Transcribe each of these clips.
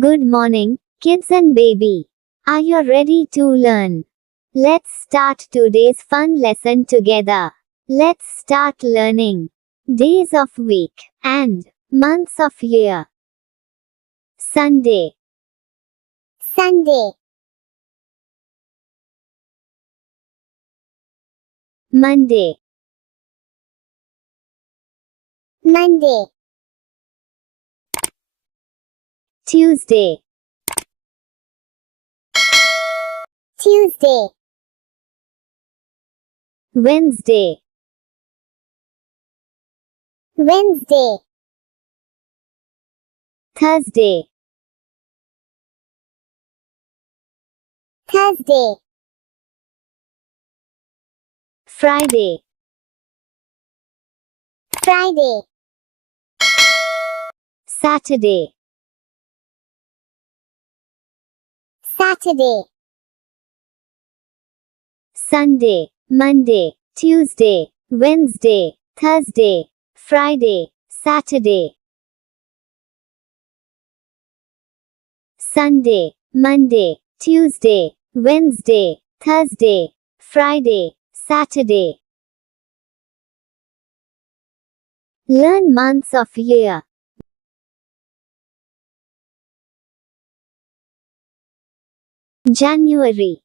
Good morning, kids and baby. Are you ready to learn? Let's start today's fun lesson together. Let's start learning. Days of week and months of year. Sunday, Sunday, Monday, Monday, Tuesday, Tuesday, Wednesday, Wednesday, Thursday, Thursday, Friday, Friday, Saturday, Saturday, Sunday, Monday, Tuesday, Wednesday, Thursday, Friday, Saturday. Sunday, Monday, Tuesday, Wednesday, Thursday, Friday, Saturday. Learn months of year. January,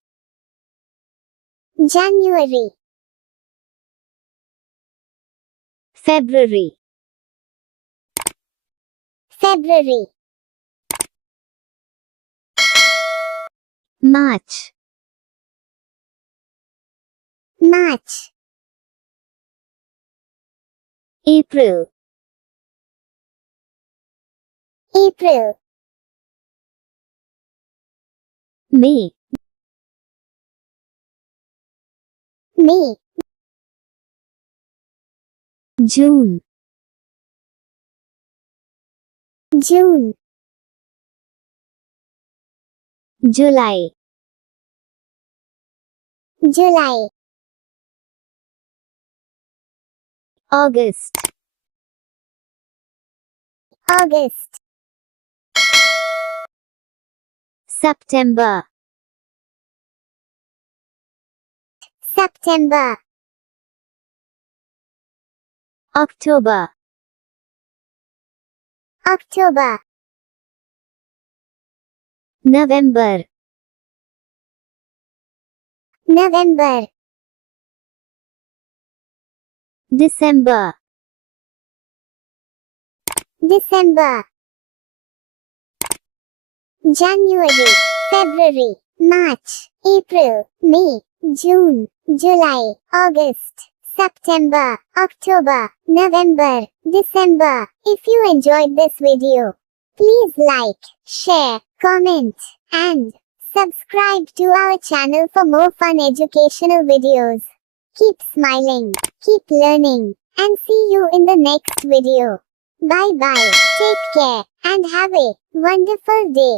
January, February, February, March, March, April, April, May, May, June, June, July, July, August, August, September, September, October, October, November, November, December, December, January, February, March, April, May, June, July, August, September, October, November, December. If you enjoyed this video, please like, share, comment, and subscribe to our channel for more fun educational videos. Keep smiling, keep learning, and see you in the next video. Bye bye, take care, and have a wonderful day.